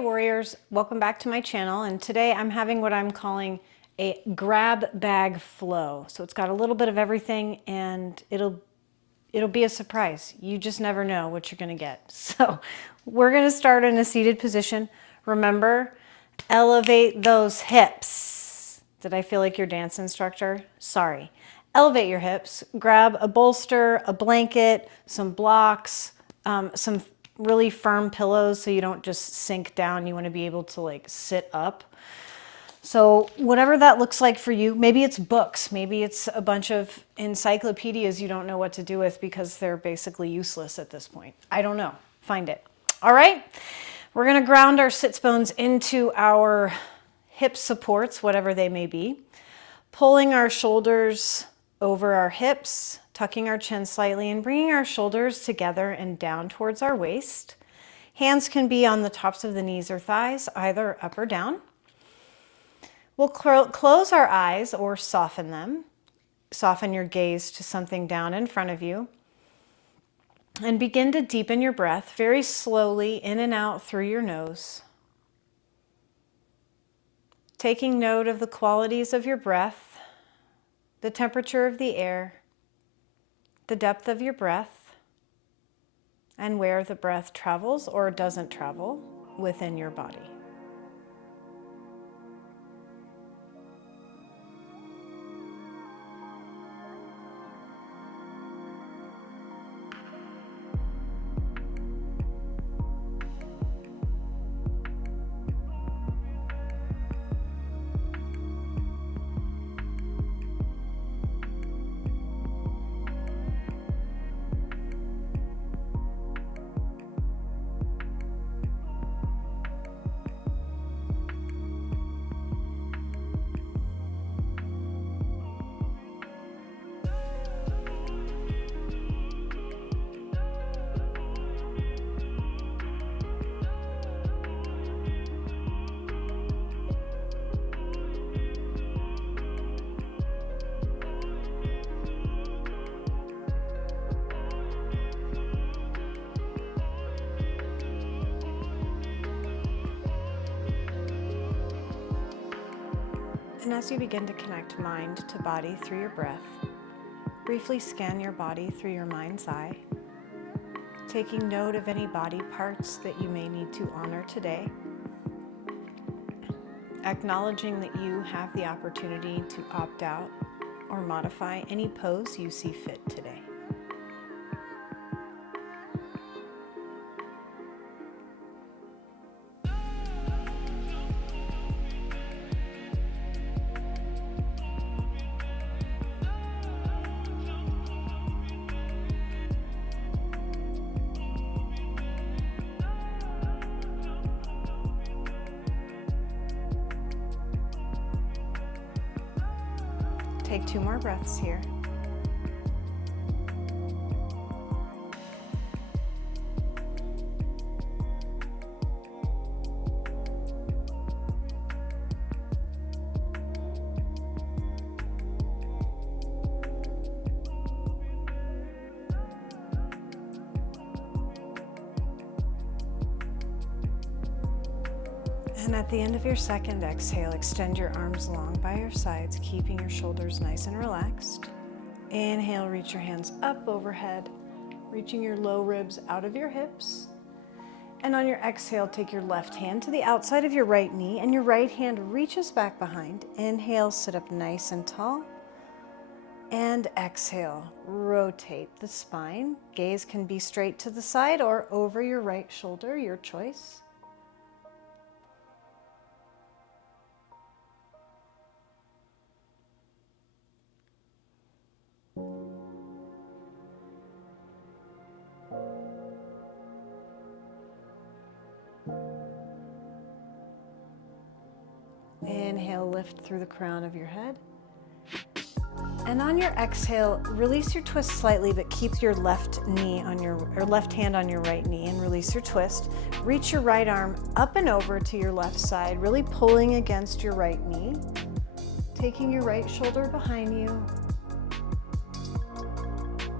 Hey warriors, welcome back to my channel, and today I'm having what I'm calling a grab bag flow. So it's got a little bit of everything and it'll be a surprise. You just never know what you're gonna get. So we're gonna start in a seated position. Remember, elevate those hips. Did I feel like your dance instructor? Sorry. Elevate your hips, grab a bolster, a blanket, some blocks, some really firm pillows so you don't just sink down. You want to be able to like sit up. So whatever that looks like for you, maybe it's books, maybe it's a bunch of encyclopedias you don't know what to do with because they're basically useless at this point. I don't know. Find it. All right. We're going to ground our sits bones into our hip supports, whatever they may be, pulling our shoulders over our hips, tucking our chin slightly and bringing our shoulders together and down towards our waist. Hands can be on the tops of the knees or thighs, either up or down. We'll close our eyes or soften them. Soften your gaze to something down in front of you. And begin to deepen your breath very slowly in and out through your nose. Taking note of the qualities of your breath, the temperature of the air, the depth of your breath, and where the breath travels or doesn't travel within your body. And as you begin to connect mind to body through your breath, briefly scan your body through your mind's eye, taking note of any body parts that you may need to honor today, acknowledging that you have the opportunity to opt out or modify any pose you see fit today. Take 2 more breaths here. And at the end of your second exhale, extend your arms long by your sides, keeping your shoulders nice and relaxed. Inhale, reach your hands up overhead, reaching your low ribs out of your hips. And on your exhale, take your left hand to the outside of your right knee and your right hand reaches back behind. Inhale, sit up nice and tall. And exhale, rotate the spine. Gaze can be straight to the side or over your right shoulder, your choice. Inhale, lift through the crown of your head. And on your exhale, release your twist slightly, but keep your left knee on your, or left hand on your right knee and release your twist. Reach your right arm up and over to your left side, really pulling against your right knee. Taking your right shoulder behind you.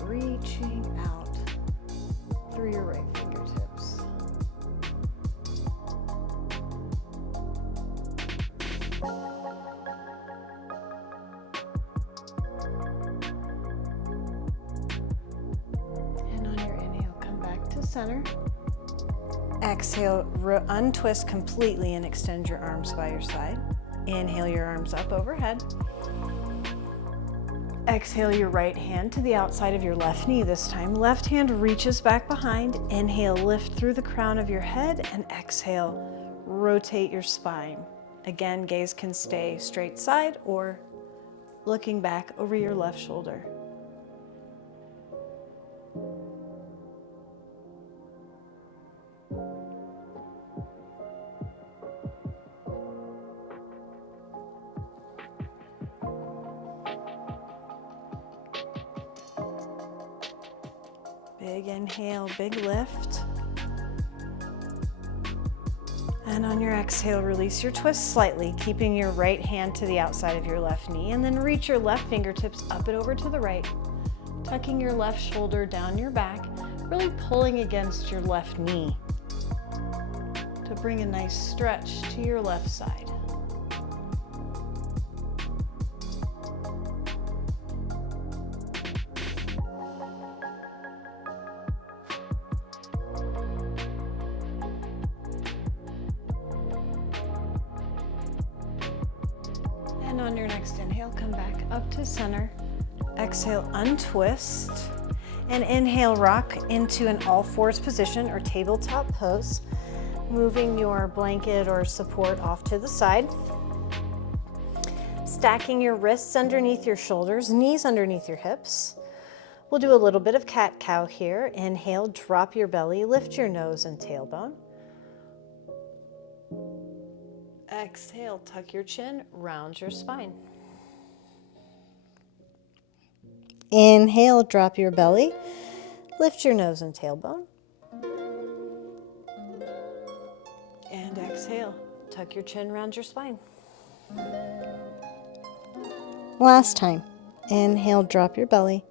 Reaching out through your right fingertips. center. Exhale, untwist completely and extend your arms by your side. Inhale your arms up overhead. Exhale your right hand to the outside of your left knee this time. Left hand reaches back behind. Inhale, lift through the crown of your head, and exhale, rotate your spine. Again, gaze can stay straight side or looking back over your left shoulder. Big inhale, big lift. And on your exhale, release your twist slightly, keeping your right hand to the outside of your left knee, and then reach your left fingertips up and over to the right, tucking your left shoulder down your back, really pulling against your left knee to bring a nice stretch to your left side. And on your next inhale, come back up to center. Exhale, untwist. And inhale, rock into an all fours position or tabletop pose, moving your blanket or support off to the side. Stacking your wrists underneath your shoulders, knees underneath your hips. We'll do a little bit of cat-cow here. Inhale, drop your belly, lift your nose and tailbone. Exhale, tuck your chin, round your spine. Inhale, drop your belly, lift your nose and tailbone. And exhale, tuck your chin, round your spine. Last time. Inhale, drop your belly.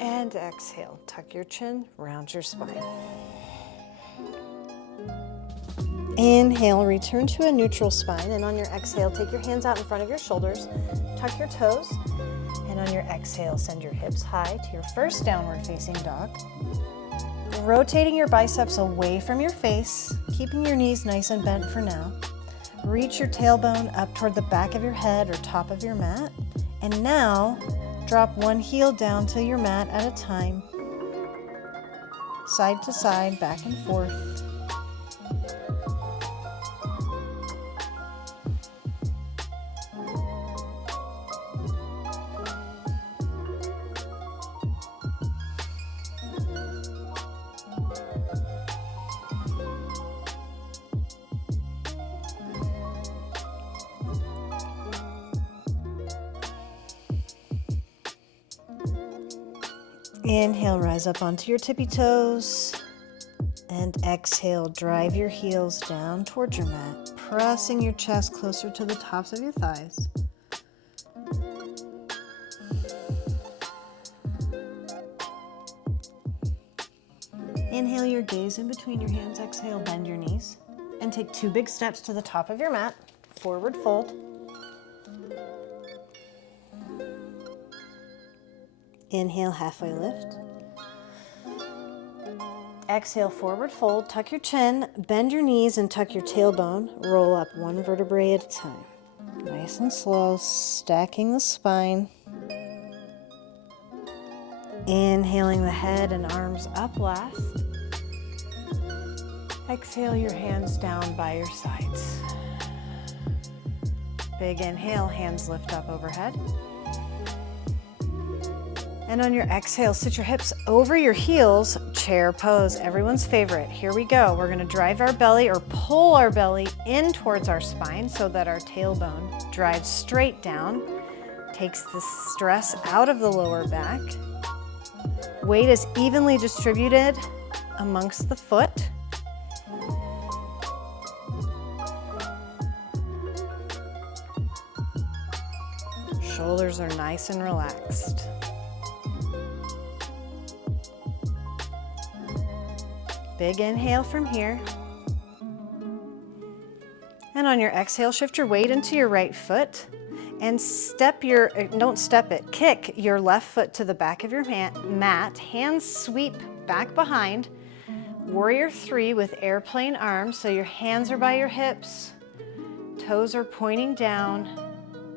And exhale, tuck your chin, round your spine. Inhale, return to a neutral spine, and on your exhale, take your hands out in front of your shoulders, tuck your toes, and on your exhale, send your hips high to your first downward facing dog. Rotating your biceps away from your face, keeping your knees nice and bent for now. Reach your tailbone up toward the back of your head or top of your mat, and now drop one heel down to your mat at a time, side to side, back and forth. Inhale, rise up onto your tippy toes, and exhale, drive your heels down towards your mat, pressing your chest closer to the tops of your thighs. Inhale your gaze in between your hands, exhale, bend your knees, and take two big steps to the top of your mat, forward fold. Inhale, halfway lift. Exhale, forward fold, tuck your chin, bend your knees and tuck your tailbone. Roll up one vertebrae at a time. Nice and slow, stacking the spine. Inhaling the head and arms up last. Exhale your hands down by your sides. Big inhale, hands lift up overhead. And on your exhale, sit your hips over your heels, chair pose, everyone's favorite. Here we go. We're gonna drive our belly or pull our belly in towards our spine so that our tailbone drives straight down, takes the stress out of the lower back. Weight is evenly distributed amongst the foot. Shoulders are nice and relaxed. Big inhale from here. And on your exhale, shift your weight into your right foot. And kick your left foot to the back of your mat, hands sweep back behind, warrior 3 with airplane arms, so your hands are by your hips, toes are pointing down,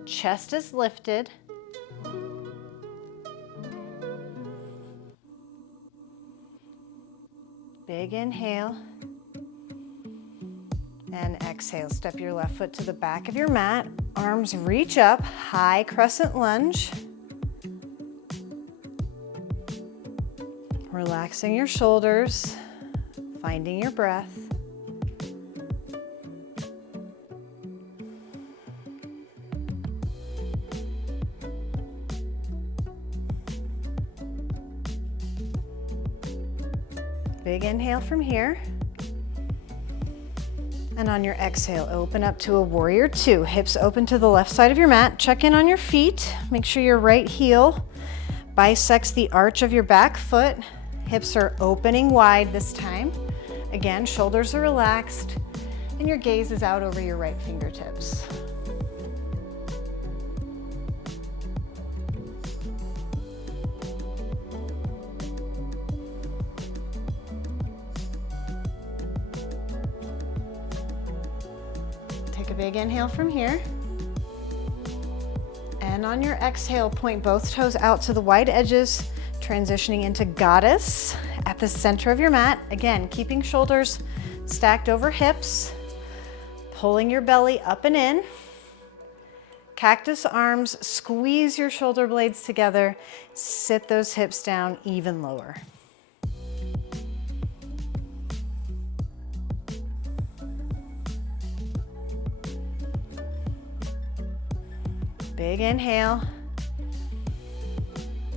chest is lifted. Big inhale. And exhale, step your left foot to the back of your mat, arms reach up, high crescent lunge. Relaxing your shoulders, finding your breath. Big inhale from here. And on your exhale, open up to a warrior 2. Hips open to the left side of your mat. Check in on your feet. Make sure your right heel bisects the arch of your back foot. Hips are opening wide this time. Again, shoulders are relaxed and your gaze is out over your right fingertips. Take a big inhale from here. And on your exhale, point both toes out to the wide edges, transitioning into goddess at the center of your mat. Again, keeping shoulders stacked over hips, pulling your belly up and in. Cactus arms, squeeze your shoulder blades together, sit those hips down even lower. Big inhale.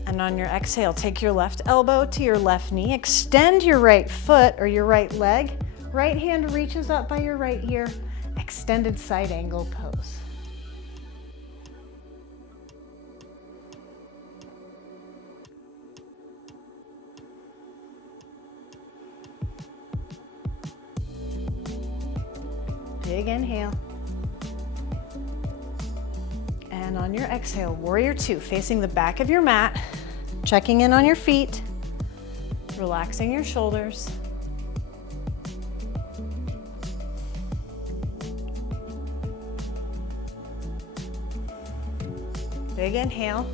And on your exhale, take your left elbow to your left knee, extend your right foot or your right leg, right hand reaches up by your right ear, extended side angle pose. Big inhale. And on your exhale, warrior 2, facing the back of your mat, checking in on your feet, relaxing your shoulders. Big inhale.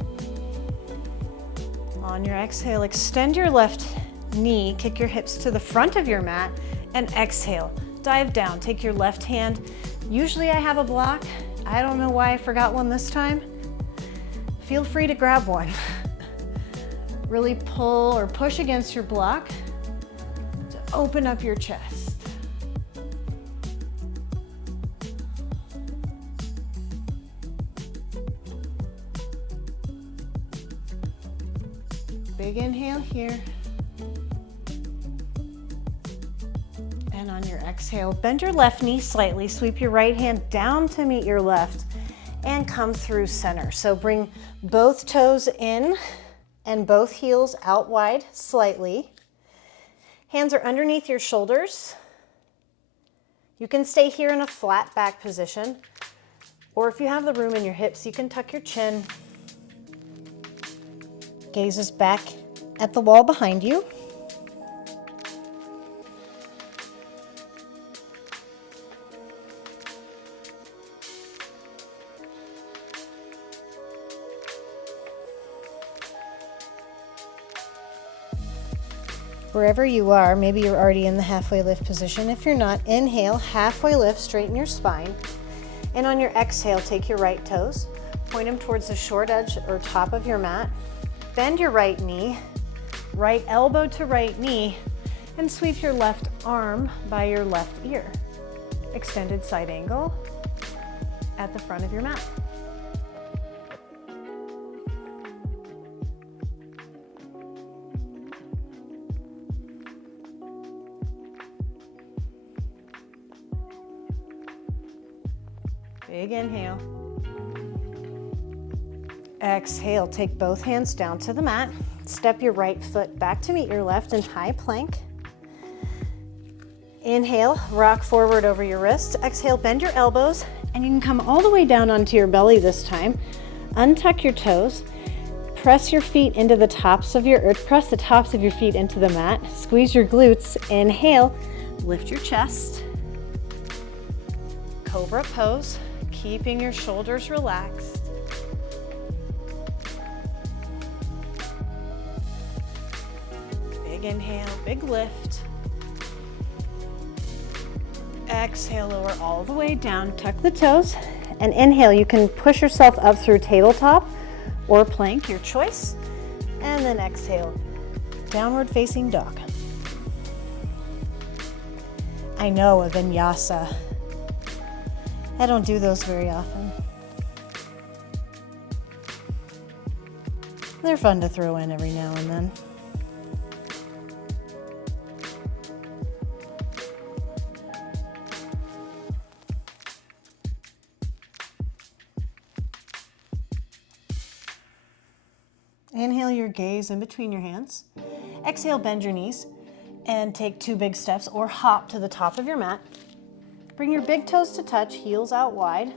On your exhale, extend your left knee, kick your hips to the front of your mat, and exhale. Dive down, take your left hand. Usually I have a block. I don't know why I forgot one this time. Feel free to grab one. Really pull or push against your block to open up your chest. Big inhale here. And on your exhale, bend your left knee slightly, sweep your right hand down to meet your left, and come through center. So bring both toes in and both heels out wide slightly. Hands are underneath your shoulders. You can stay here in a flat back position, or if you have the room in your hips, you can tuck your chin. Gaze is back at the wall behind you. Wherever you are, maybe you're already in the halfway lift position. If you're not, inhale, halfway lift, straighten your spine. And on your exhale, take your right toes, point them towards the short edge or top of your mat. Bend your right knee, right elbow to right knee, and sweep your left arm by your left ear. Extended side angle at the front of your mat. Big inhale. Exhale, take both hands down to the mat. Step your right foot back to meet your left in high plank. Inhale, rock forward over your wrists. Exhale, bend your elbows, And you can come all the way down onto your belly this time. Untuck your toes. Press your feet into the tops of your, or press the tops of your feet into the mat. Squeeze your glutes. Inhale, lift your chest. Cobra pose, keeping your shoulders relaxed. Big inhale, big lift. Exhale, lower all the way down, tuck the toes, and inhale. You can push yourself up through tabletop or plank, your choice, and then exhale, downward facing dog. I know, a vinyasa. I don't do those very often. They're fun to throw in every now and then. Inhale your gaze in between your hands. Exhale, bend your knees and take 2 big steps or hop to the top of your mat. Bring your big toes to touch, heels out wide.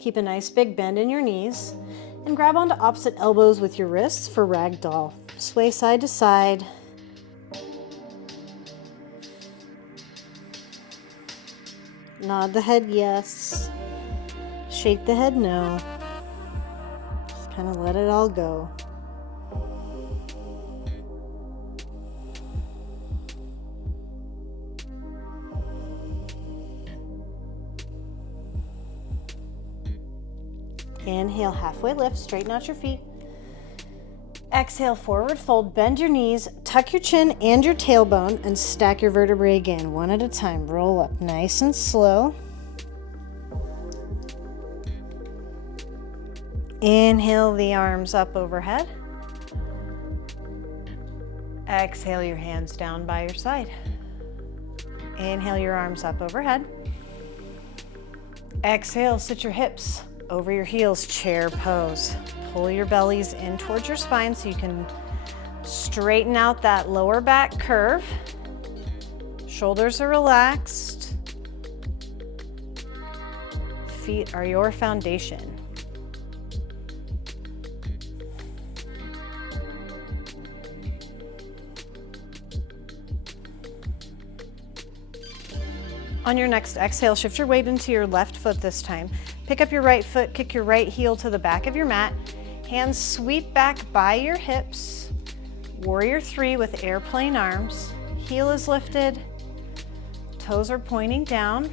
Keep a nice big bend in your knees and grab onto opposite elbows with your wrists for ragdoll. Sway side to side. Nod the head yes. Shake the head no. Kind of let it all go. Inhale, halfway lift, straighten out your feet. Exhale, forward fold, bend your knees, tuck your chin and your tailbone, and stack your vertebrae again, one at a time. Roll up nice and slow. Inhale the arms up overhead. Exhale your hands down by your side. Inhale your arms up overhead. Exhale, sit your hips over your heels, chair pose. Pull your bellies in towards your spine so you can straighten out that lower back curve. Shoulders are relaxed. Feet are your foundation. On your next exhale, shift your weight into your left foot this time. Pick up your right foot, kick your right heel to the back of your mat. Hands sweep back by your hips. Warrior 3 with airplane arms. Heel is lifted. Toes are pointing down.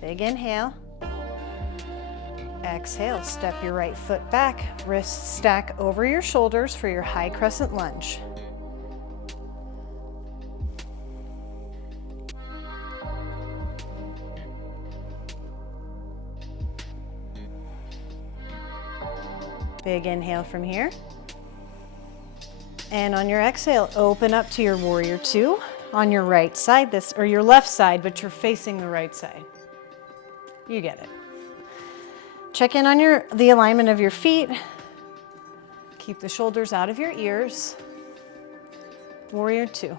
Big inhale. Exhale, step your right foot back, wrists stack over your shoulders for your high crescent lunge. Big inhale from here. And on your exhale, open up to your warrior 2 on your right side, or your left side, but you're facing the right side. You get it. Check in on the alignment of your feet. Keep the shoulders out of your ears. Warrior 2.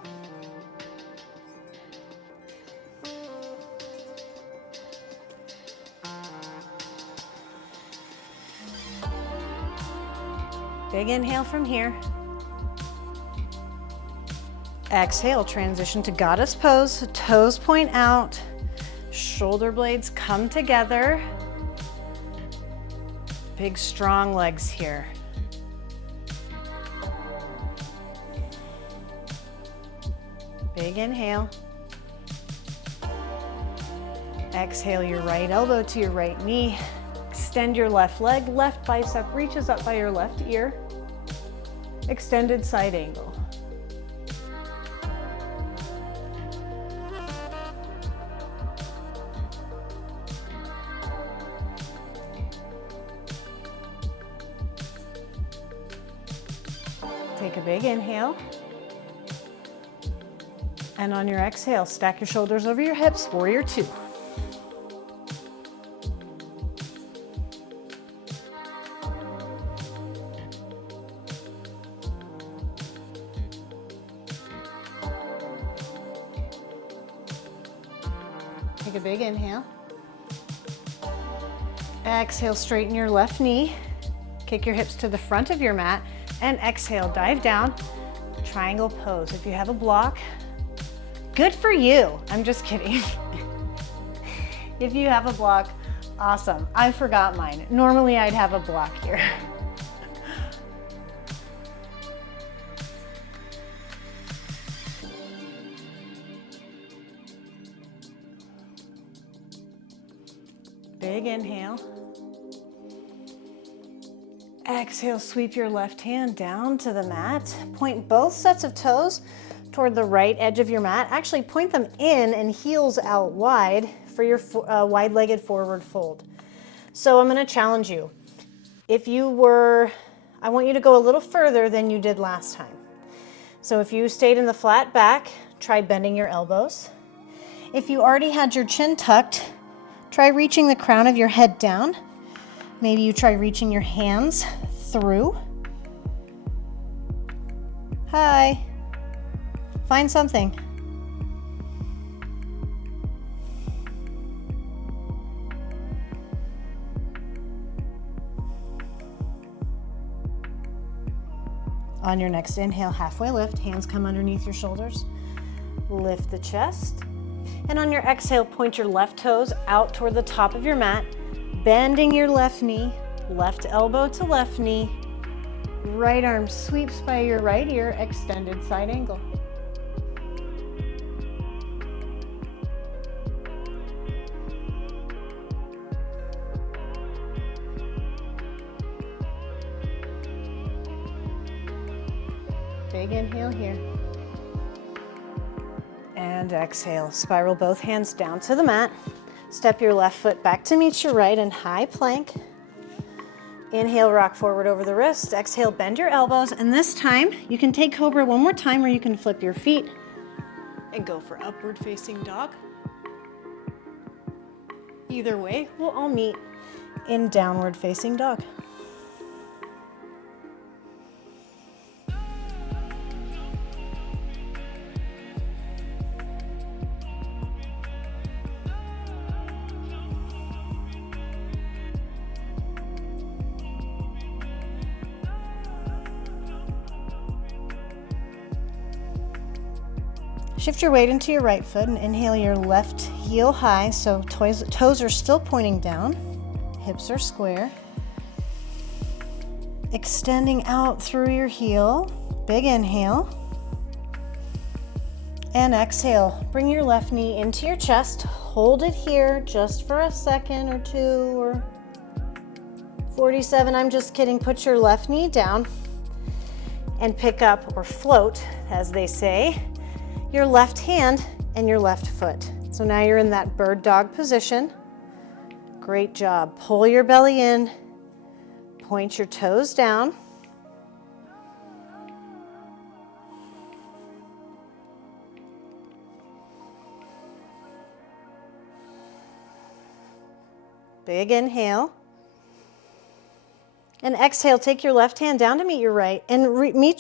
Big inhale from here. Exhale, transition to goddess pose. Toes point out. Shoulder blades come together. Big strong legs here. Big inhale. Exhale your right elbow to your right knee. Extend your left leg. Left bicep reaches up by your left ear. Extended side angle. Take a big inhale. And on your exhale, stack your shoulders over your hips, warrior 2. Take a big inhale. Exhale, straighten your left knee. Kick your hips to the front of your mat and exhale, dive down, triangle pose. If you have a block, good for you. I'm just kidding. If you have a block, awesome. I forgot mine. Normally I'd have a block here. Big inhale. Exhale, sweep your left hand down to the mat. Point both sets of toes toward the right edge of your mat. Actually, point them in and heels out wide for your wide-legged forward fold. So I'm going to challenge you. I want you to go a little further than you did last time. So if you stayed in the flat back, try bending your elbows. If you already had your chin tucked, try reaching the crown of your head down. Maybe you try reaching your hands through. Hi. Find something. On your next inhale, halfway lift, hands come underneath your shoulders. Lift the chest. And on your exhale, point your left toes out toward the top of your mat, bending your left knee, left elbow to left knee, right arm sweeps by your right ear, extended side angle. Big inhale here. And exhale, spiral both hands down to the mat. Step your left foot back to meet your right in high plank. Inhale, rock forward over the wrist. Exhale, bend your elbows. And this time, you can take Cobra one more time, or you can flip your feet and go for upward facing dog. Either way, we'll all meet in downward facing dog. Shift your weight into your right foot and inhale your left heel high, so toes are still pointing down, hips are square. Extending out through your heel, big inhale. And exhale, bring your left knee into your chest, hold it here just for a second or two or 47, I'm just kidding, put your left knee down and pick up, or float, as they say, your left hand and your left foot. So now you're in that bird dog position. Great job. Pull your belly in, point your toes down. Big inhale. And exhale, take your left hand down to meet your right, and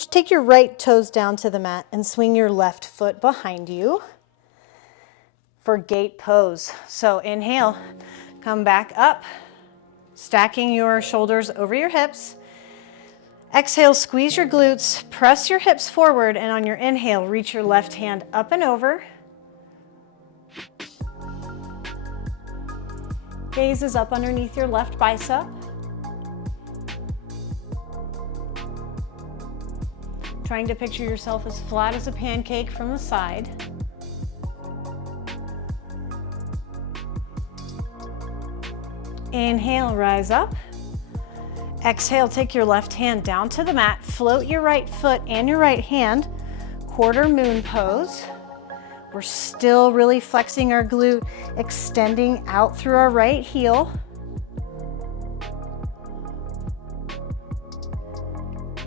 take your right toes down to the mat and swing your left foot behind you for gate pose. So inhale, come back up, stacking your shoulders over your hips. Exhale, squeeze your glutes, press your hips forward, and on your inhale, reach your left hand up and over. Gaze is up underneath your left bicep. Trying to picture yourself as flat as a pancake from the side. Inhale, rise up. Exhale, take your left hand down to the mat, float your right foot and your right hand, quarter moon pose. We're still really flexing our glute, extending out through our right heel.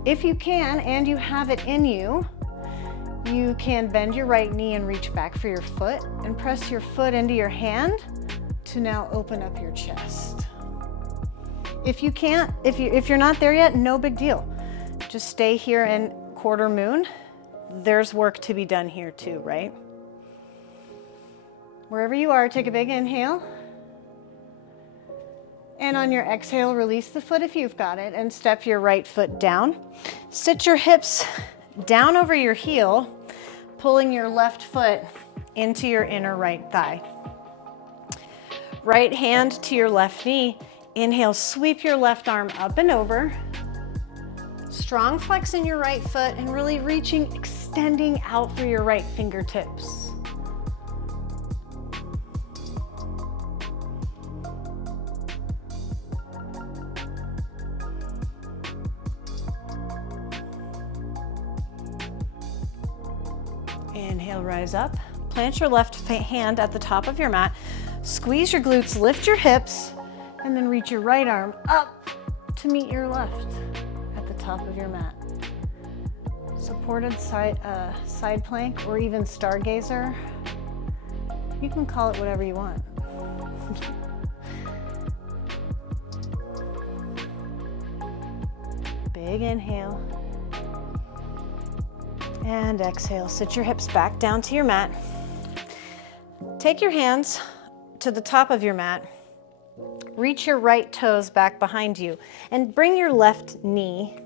If you can, and you have it in you, you can bend your right knee and reach back for your foot and press your foot into your hand to now open up your chest. If you can't, if you're not there yet, no big deal. Just stay here in quarter moon. There's work to be done here too, right? Wherever you are, take a big inhale. And on your exhale, release the foot if you've got it and step your right foot down. Sit your hips down over your heel, pulling your left foot into your inner right thigh. Right hand to your left knee. Inhale, sweep your left arm up and over. Strong flex in your right foot and really reaching, extending out through your right fingertips. Inhale, rise up. Plant your left hand at the top of your mat. Squeeze your glutes, lift your hips, and then reach your right arm up to meet your left at the top of your mat. Supported side plank or even stargazer. You can call it whatever you want. Big inhale. And exhale, sit your hips back down to your mat. Take your hands to the top of your mat. Reach your right toes back behind you and bring your left knee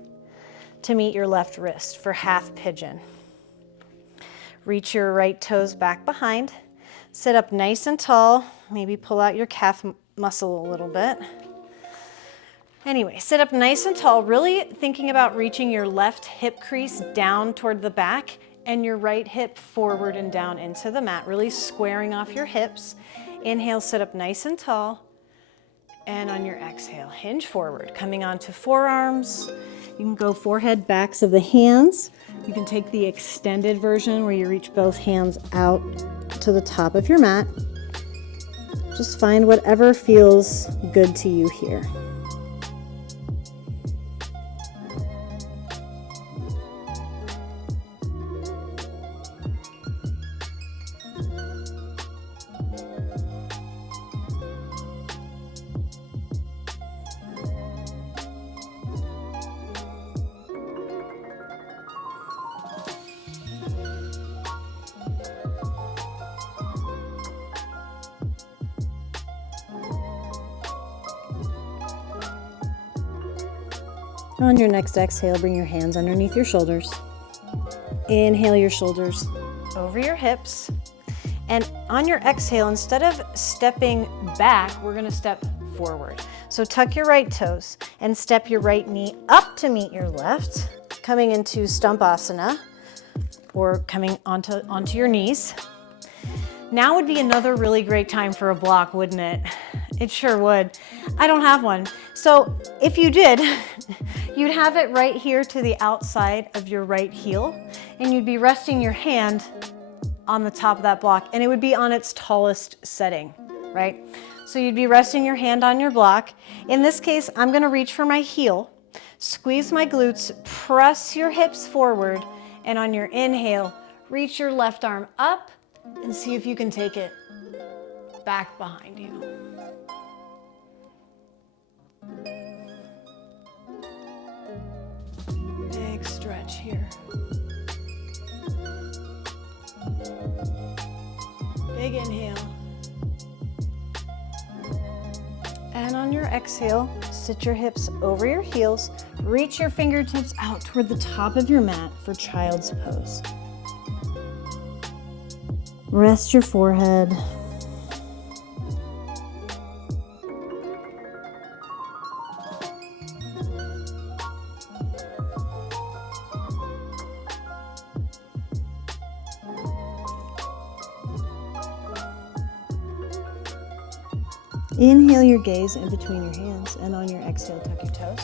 to meet your left wrist for half pigeon. Reach your right toes back behind. Sit up nice and tall. Maybe pull out your calf muscle a little bit. Anyway, sit up nice and tall, really thinking about reaching your left hip crease down toward the back and your right hip forward and down into the mat, really squaring off your hips. Inhale, sit up nice and tall. And on your exhale, hinge forward, coming onto forearms. You can go forehead, backs of the hands. You can take the extended version where you reach both hands out to the top of your mat. Just find whatever feels good to you here. On your next exhale, bring your hands underneath your shoulders. Inhale your shoulders over your hips. And on your exhale, instead of stepping back, we're gonna step forward. So tuck your right toes and step your right knee up to meet your left, coming into Stumpasana, or coming onto your knees. Now would be another really great time for a block, wouldn't it? It sure would. I don't have one. So if you did, you'd have it right here to the outside of your right heel, and you'd be resting your hand on the top of that block, and it would be on its tallest setting, right? So you'd be resting your hand on your block. In this case, I'm gonna reach for my heel, squeeze my glutes, press your hips forward, and on your inhale, reach your left arm up and see if you can take it back behind you. Big stretch here. Big inhale. And on your exhale, sit your hips over your heels, reach your fingertips out toward the top of your mat for child's pose. Rest your forehead. Inhale your gaze in between your hands, and on your exhale, tuck your toes.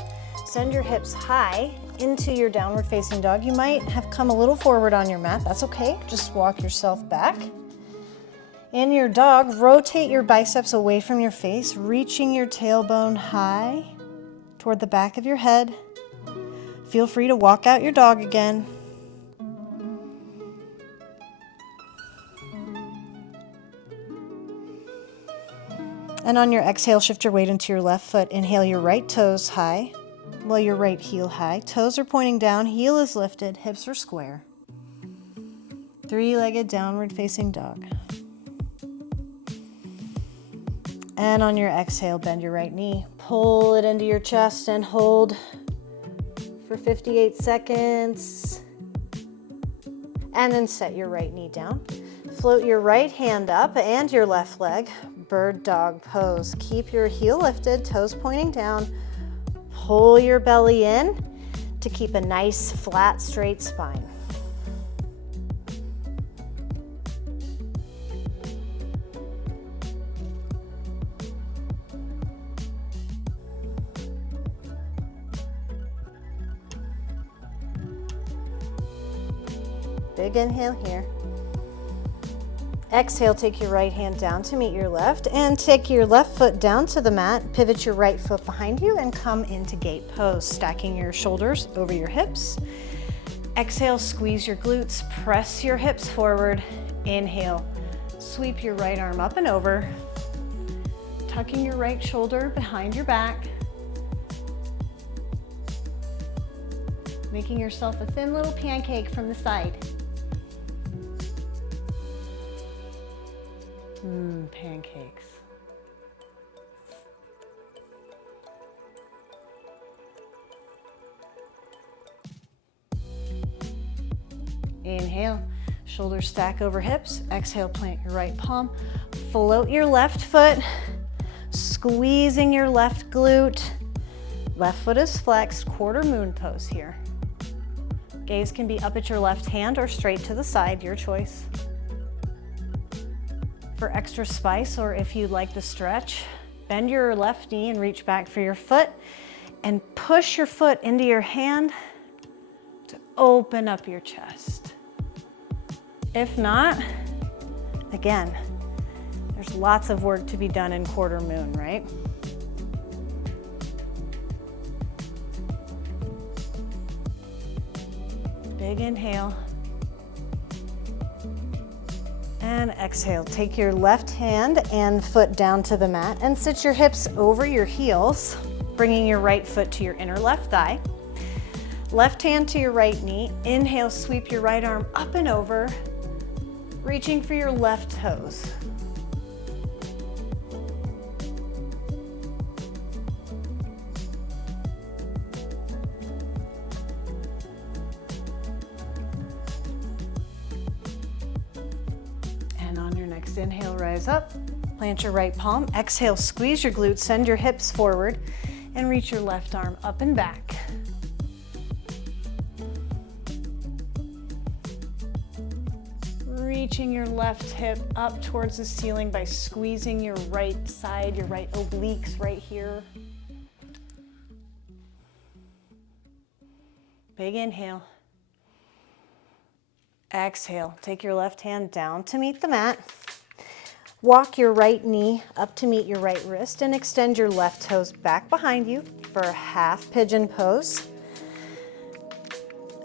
Send your hips high into your downward facing dog. You might have come a little forward on your mat. That's okay. Just walk yourself back. In your dog, rotate your biceps away from your face, reaching your tailbone high toward the back of your head. Feel free to walk out your dog again. And on your exhale, shift your weight into your left foot. Inhale your right toes high, while your right heel high. Toes are pointing down, heel is lifted, hips are square. Three-legged downward facing dog. And on your exhale, bend your right knee. Pull it into your chest and hold for 58 seconds. And then set your right knee down. Float your right hand up and your left leg. Bird dog pose. Keep your heel lifted, toes pointing down. Pull your belly in to keep a nice, flat, straight spine. Big inhale here. Exhale, take your right hand down to meet your left and take your left foot down to the mat. Pivot your right foot behind you and come into gate pose, stacking your shoulders over your hips. Exhale, squeeze your glutes, press your hips forward. Inhale, sweep your right arm up and over, tucking your right shoulder behind your back, making yourself a thin little pancake from the side. Pancakes. Inhale, shoulders stack over hips. Exhale, plant your right palm. Float your left foot, squeezing your left glute. Left foot is flexed, quarter moon pose here. Gaze can be up at your left hand or straight to the side, your choice. For extra spice, or if you'd like the stretch, bend your left knee and reach back for your foot and push your foot into your hand to open up your chest. If not, again, there's lots of work to be done in quarter moon, right? Big inhale. And exhale, take your left hand and foot down to the mat and sit your hips over your heels, bringing your right foot to your inner left thigh. Left hand to your right knee. Inhale, sweep your right arm up and over, reaching for your left toes. Inhale, rise up, plant your right palm. Exhale, squeeze your glutes, send your hips forward, and reach your left arm up and back. Reaching your left hip up towards the ceiling by squeezing your right side, your right obliques right here. Big inhale. Exhale, take your left hand down to meet the mat. Walk your right knee up to meet your right wrist and extend your left toes back behind you for a half pigeon pose.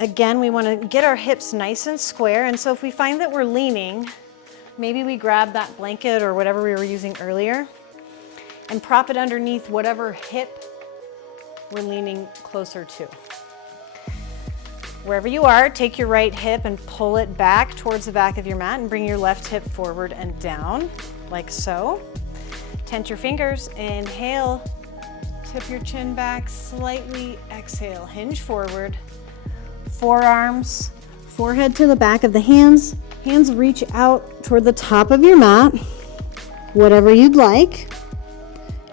Again, we want to get our hips nice and square, and so if we find that we're leaning, maybe we grab that blanket or whatever we were using earlier and prop it underneath whatever hip we're leaning closer to. Wherever you are, take your right hip and pull it back towards the back of your mat and bring your left hip forward and down, like so. Tent your fingers, inhale, tip your chin back slightly, exhale, hinge forward. Forearms, forehead to the back of the hands. Hands reach out toward the top of your mat, whatever you'd like,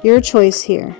your choice here.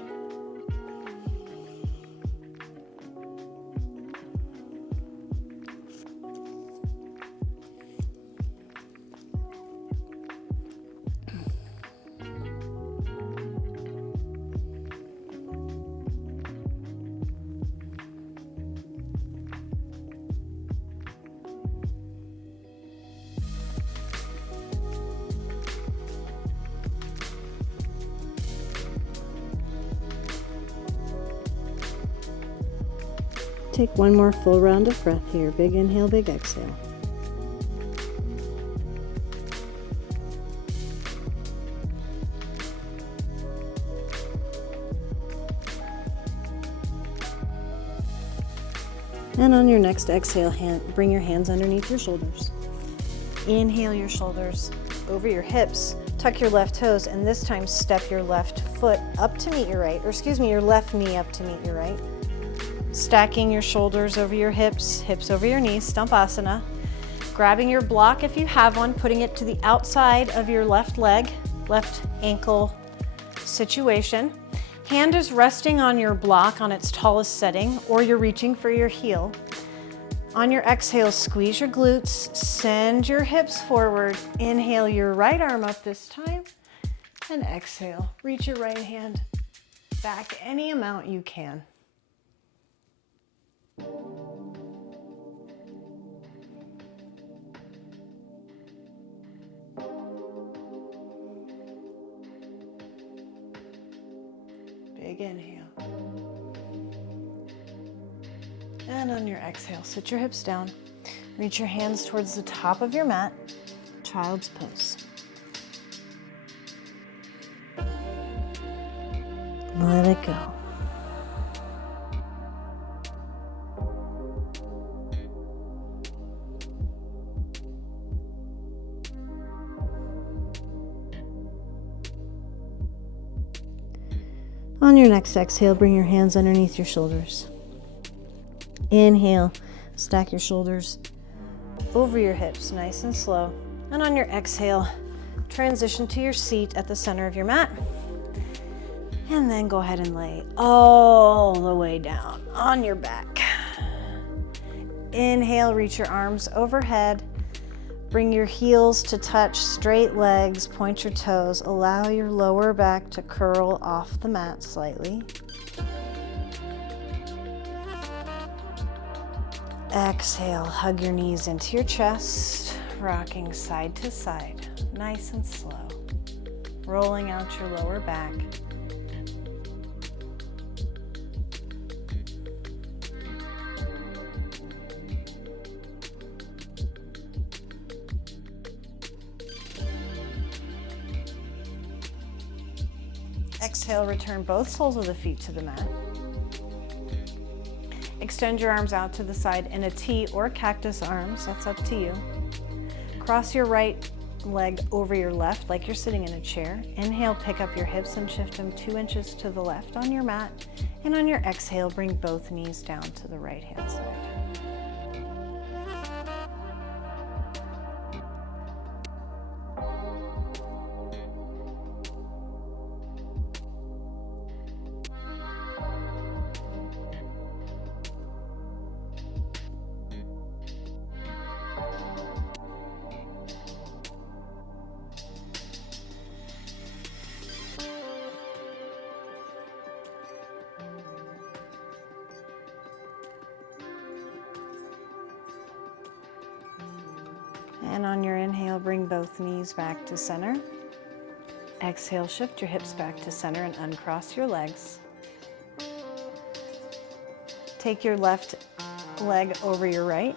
Take one more full round of breath here. Big inhale, big exhale. And on your next exhale, bring your hands underneath your shoulders. Inhale your shoulders over your hips. Tuck your left toes, and this time step your left foot up to meet your right, or excuse me, your left knee up to meet your right. Stacking your shoulders over your hips, hips over your knees, Stampasana. Grabbing your block if you have one, putting it to the outside of your left leg, left ankle situation. Hand is resting on your block on its tallest setting, or you're reaching for your heel. On your exhale, squeeze your glutes, send your hips forward. Inhale your right arm up this time, and exhale. Reach your right hand back any amount you can. Big inhale. And on your exhale, sit your hips down. Reach your hands towards the top of your mat, child's pose. Let it go. On your next exhale, bring your hands underneath your shoulders. Inhale, stack your shoulders over your hips, nice and slow. And on your exhale, transition to your seat at the center of your mat. And then go ahead and lay all the way down on your back. Inhale, reach your arms overhead. Bring your heels to touch, straight legs, point your toes. Allow your lower back to curl off the mat slightly. Exhale, hug your knees into your chest, rocking side to side, nice and slow. Rolling out your lower back. Exhale, return both soles of the feet to the mat. Extend your arms out to the side in a T or cactus arms, that's up to you. Cross your right leg over your left like you're sitting in a chair. Inhale, pick up your hips and shift them 2 inches to the left on your mat. And on your exhale, bring both knees down to the right hand side. And on your inhale, bring both knees back to center. Exhale, shift your hips back to center and uncross your legs. Take your left leg over your right.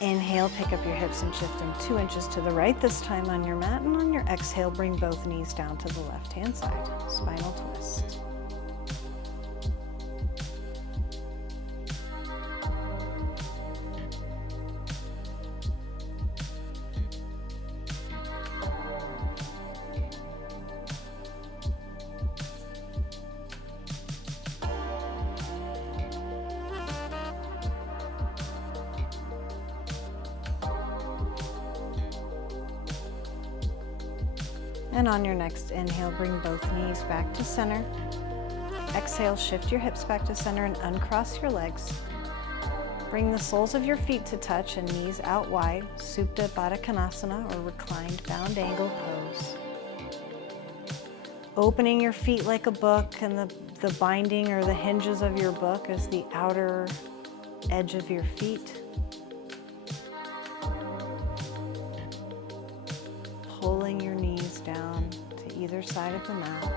Inhale, pick up your hips and shift them 2 inches to the right, this time on your mat. And on your exhale, bring both knees down to the left-hand side. Spinal twist. And on your next inhale, bring both knees back to center. Exhale, shift your hips back to center and uncross your legs. Bring the soles of your feet to touch and knees out wide, Supta Baddha Konasana, or reclined bound angle pose. Opening your feet like a book, and the binding or the hinges of your book is the outer edge of your feet. Pulling your knees down to either side of the mat.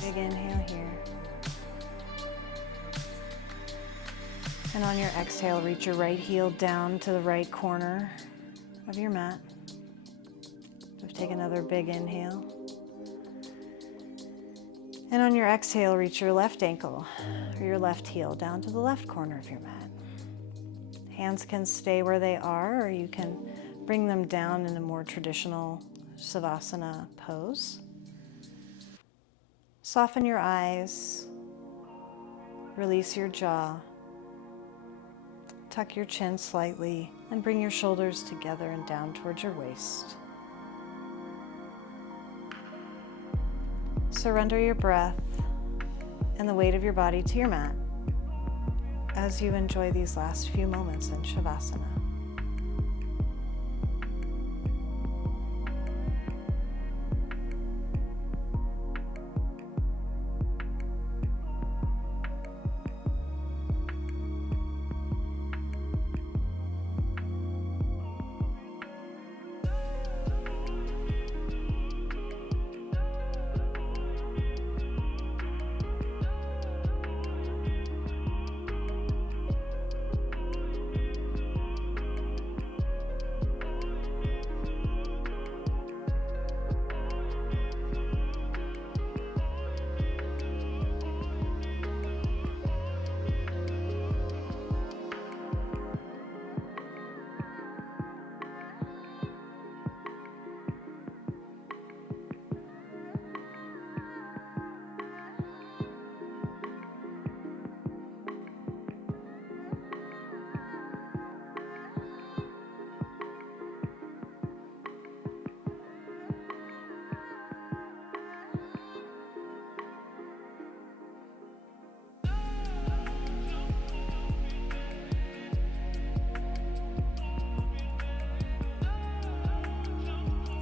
Big inhale here. And on your exhale, reach your right heel down to the right corner of your mat. Take another big inhale. And on your exhale, reach your left ankle or your left heel down to the left corner of your mat. Hands can stay where they are, or you can bring them down in a more traditional Savasana pose. Soften your eyes, release your jaw, tuck your chin slightly, and bring your shoulders together and down towards your waist. Surrender your breath and the weight of your body to your mat as you enjoy these last few moments in Shavasana.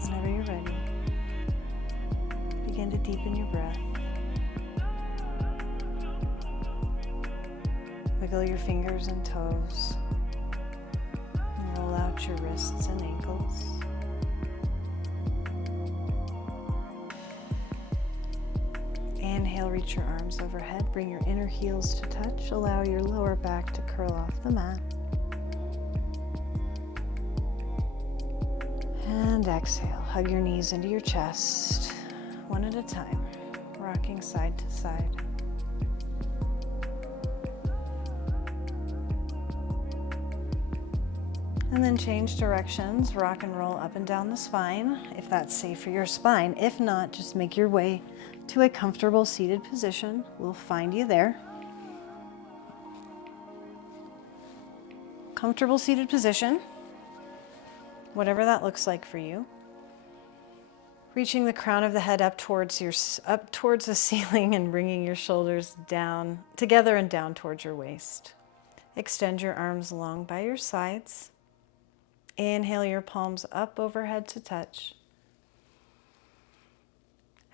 Whenever you're ready, begin to deepen your breath. Wiggle your fingers and toes. And roll out your wrists and ankles. Inhale, reach your arms overhead. Bring your inner heels to touch. Allow your lower back to curl off the mat. And exhale, hug your knees into your chest, one at a time, rocking side to side. And then change directions, rock and roll up and down the spine, if that's safe for your spine. If not, just make your way to a comfortable seated position. We'll find you there. Comfortable seated position, whatever that looks like for you. Reaching the crown of the head up towards the ceiling and bringing your shoulders down together and down towards your waist. Extend your arms long by your sides. Inhale your palms up overhead to touch.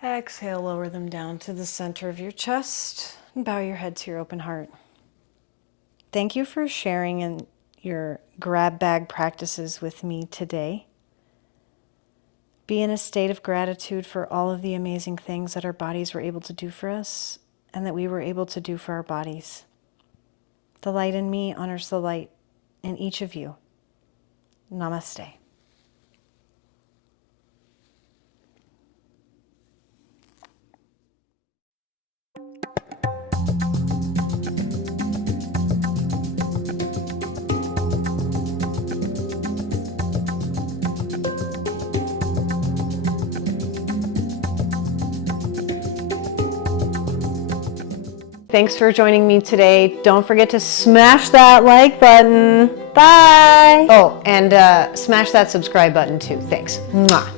Exhale, lower them down to the center of your chest and bow your head to your open heart. Thank you for sharing in your grab bag practices with me today. Be in a state of gratitude for all of the amazing things that our bodies were able to do for us and that we were able to do for our bodies. The light in me honors the light in each of you. Namaste. Thanks for joining me today. Don't forget to smash that like button. Bye. Oh, and smash that subscribe button too. Thanks. Mwah.